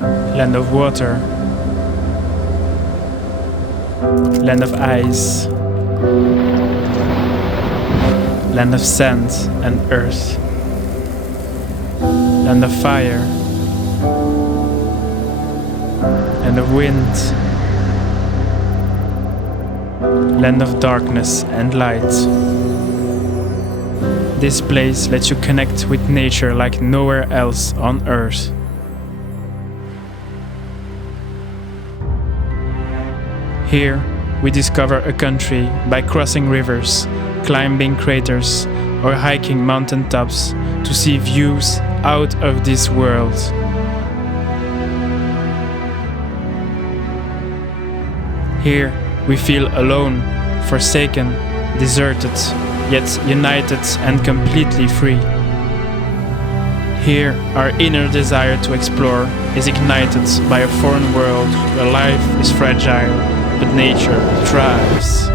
land of water, land of ice, land of sand and earth, land of fire, land of wind, land of darkness and light. This place lets you connect with nature like nowhere else on Earth. Here, we discover a country by crossing rivers, climbing craters, or hiking mountain tops to see views out of this world. Here, we feel alone, forsaken, deserted, yet united and completely free. Here, our inner desire to explore is ignited by a foreign world where life is fragile, but nature thrives.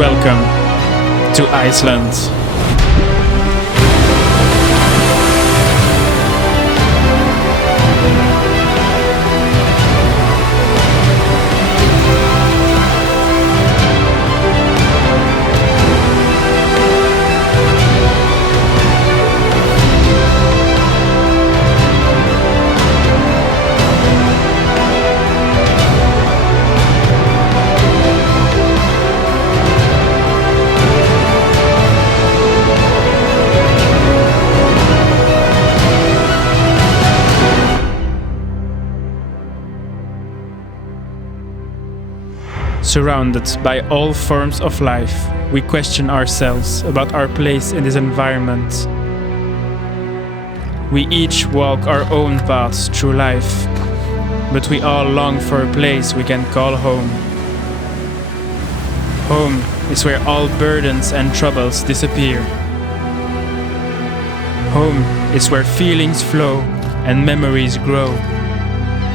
Welcome to Iceland. Surrounded by all forms of life, we question ourselves about our place in this environment. We each walk our own paths through life, but we all long for a place we can call home. Home is where all burdens and troubles disappear. Home is where feelings flow and memories grow.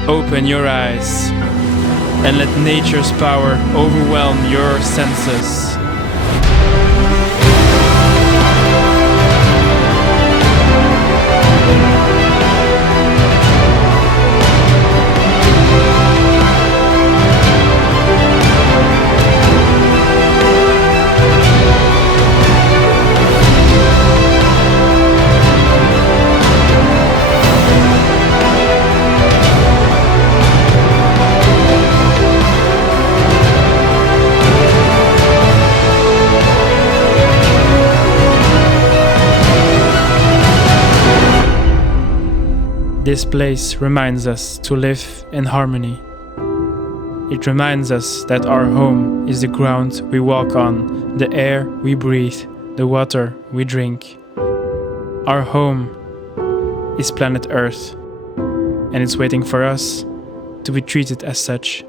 Open your eyes and let nature's power overwhelm your senses. This place reminds us to live in harmony. It reminds us that our home is the ground we walk on, the air we breathe, the water we drink. Our home is planet Earth, and it's waiting for us to be treated as such.